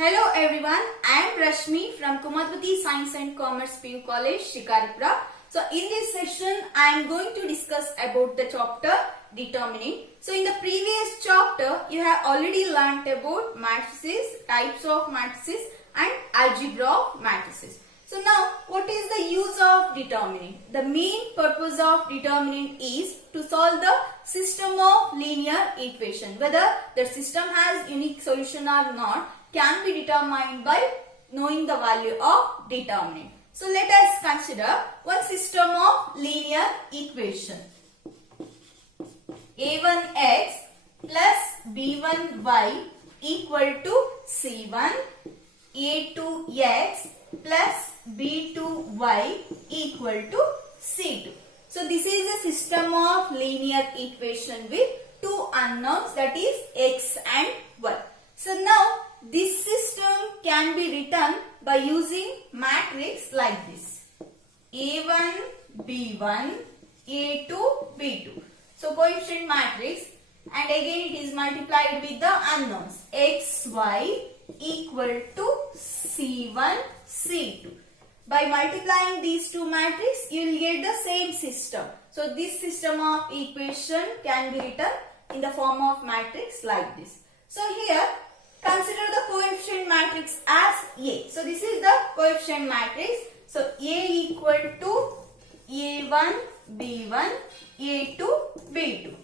Hello everyone, I am Rashmi from Kumadvati Science and Commerce PU College, Shikaripura. So in this session, I am going to discuss about the chapter determining. So in the previous chapter, you have already learnt about matrices, types of matrices and algebra of matrices. So now, what is the use of determining? The main purpose of determining is to solve the system of linear equation. Whether the system has unique solution or not can be determined by knowing the value of determinant. So let us consider one system of linear equation. A1x plus b1y equal to c1, a2x plus b2y equal to c2. So this is a system of linear equation with two unknowns, that is x and y. So now this system can be written by using matrix like this: A1, B1, A2, B2. So coefficient matrix, and again it is multiplied with the unknowns x, y equal to C1, C2. By multiplying these two matrices, you will get the same system. So this system of equation can be written in the form of matrix like this. So here, consider the coefficient matrix as A. So this is the coefficient matrix. So A equal to A1, B1, A2, B2.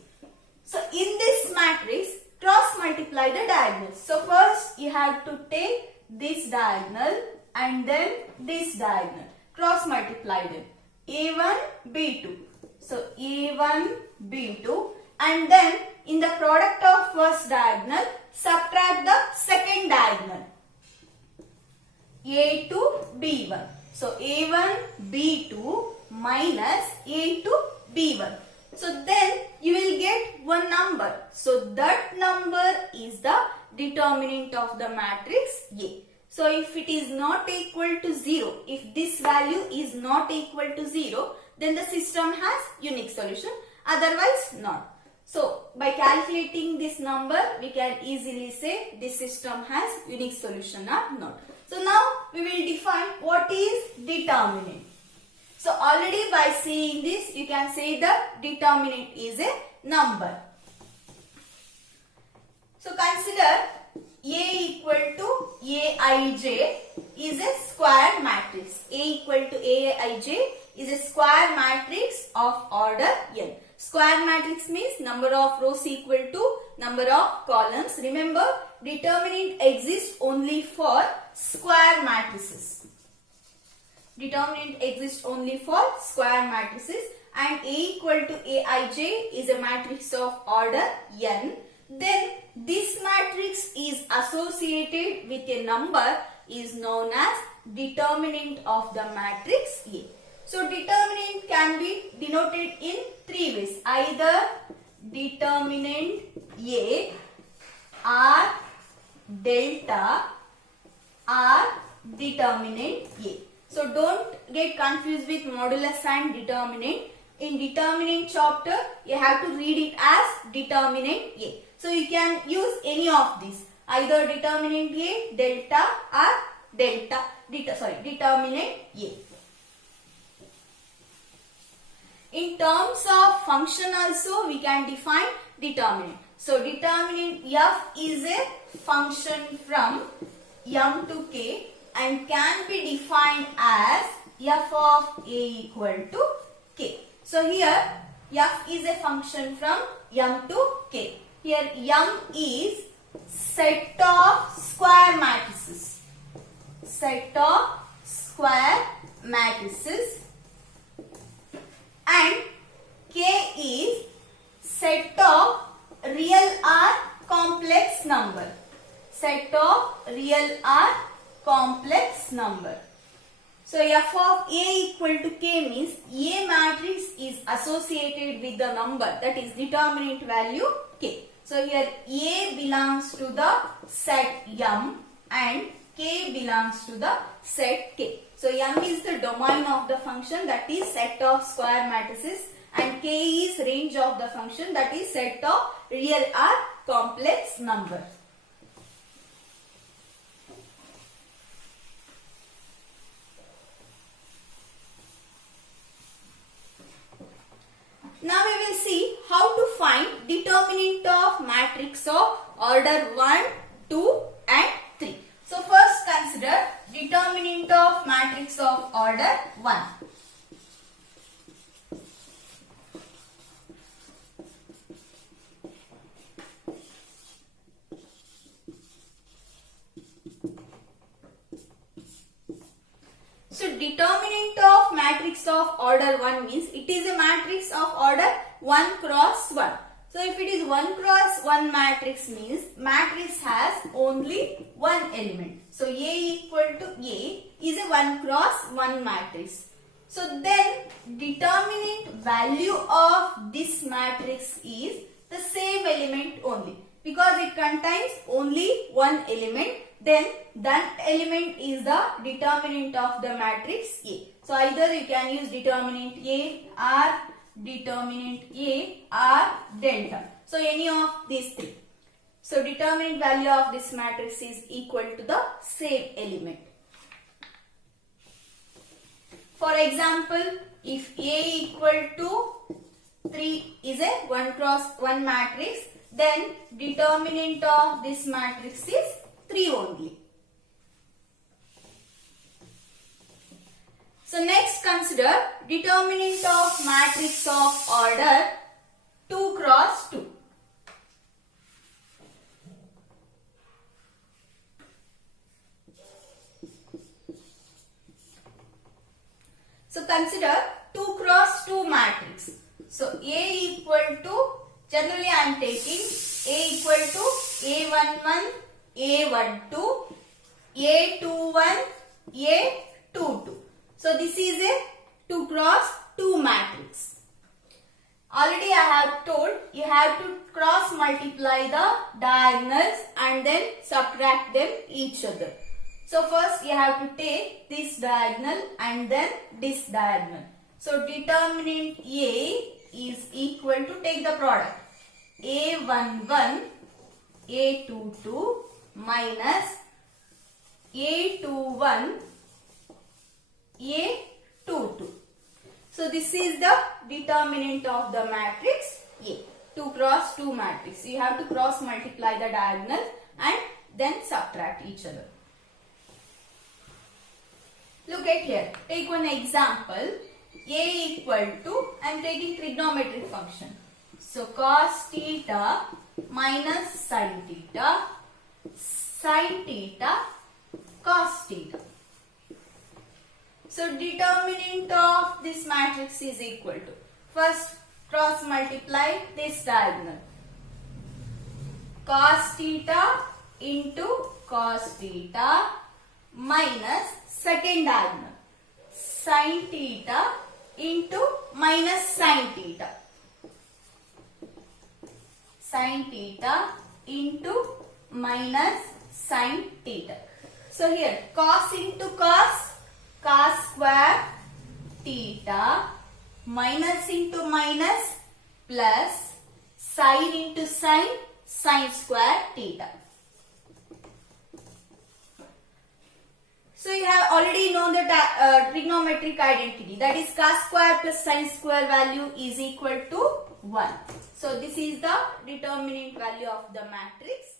So in this matrix, cross multiply the diagonals. So first you have to take this diagonal and then this diagonal. Cross multiply them. A1, B2. So A1, B2, and then in the product of first diagonal, subtract the second diagonal, A2, B1. So A1, B2 minus A2, B1. So then you will get one number. So that number is the determinant of the matrix A. So if it is not equal to 0, if this value is not equal to 0, then the system has unique solution, otherwise not. So by calculating this number, we can easily say this system has unique solution or not. So now we will define what is determinant. So already by seeing this, you can say the determinant is a number. So consider A equal to Aij is a square matrix. A equal to Aij is a square matrix of order n. Square matrix means number of rows equal to number of columns. Remember, determinant exists only for square matrices. Determinant exists only for square matrices, and A equal to Aij is a matrix of order n. Then this matrix is associated with a number is known as determinant of the matrix A. So determinant can be denoted in three ways: either determinant A, or delta, or determinant A. So don't get confused with modulus and determinant. In determinant chapter, you have to read it as determinant A. So you can use any of these, either determinant A, delta, or determinant A. In terms of function also, we can define determinant. So determinant f is a function from m to k and can be defined as f of a equal to k. So here f is a function from m to k. Here m is set of square matrices. Set of square matrices. And k is set of real or complex number. Set of real or complex number. So f of a equal to k means A matrix is associated with the number, that is determinant value k. So here A belongs to the set m and k belongs to the set k. So m is the domain of the function, that is set of square matrices, and k is range of the function, that is set of real or complex number. order 1, 2 and 3. So first consider determinant of matrix of order 1. So determinant of matrix of order 1 means it is a matrix of order 1 cross 1. So if it is 1 cross 1 matrix means matrix has only one element. So A equal to A is a 1 cross 1 matrix. So then determinant value of this matrix is the same element only. Because it contains only one element, then that element is the determinant of the matrix A. So either you can use determinant A or determinant A or delta. So any of these three. So determinant value of this matrix is equal to the same element. For example, if A equal to 3 is a 1 cross 1 matrix, then determinant of this matrix is 3 only. So next consider determinant of matrix of order 2 cross 2. So consider 2 cross 2 matrix. So A equal to, generally I am taking A equal to A11, A12, A21, A22. So this is a 2 cross 2 matrix. Already I have told you have to cross multiply the diagonals and then subtract them each other. So first you have to take this diagonal and then this diagonal. So determinant A is equal to, take the product, A11, A22 minus A21, A22. So this is the determinant of the matrix A, 2 cross 2 matrix. You have to cross multiply the diagonal and then subtract each other. Look at here. Take one example. A equal to, I am taking trigonometric function. So cos theta minus sin theta, cos theta. So determinant of this matrix is equal to, first cross multiply this diagonal. Cos theta into cos theta minus second diagonal. Sin theta into minus sin theta. Sin theta into minus sin theta. So here cos into cos, cos square theta, minus into minus plus sin into sin, sin square theta. So you have already known the trigonometric identity, that is cos square plus sin square value is equal to 1. So this is the determinant value of the matrix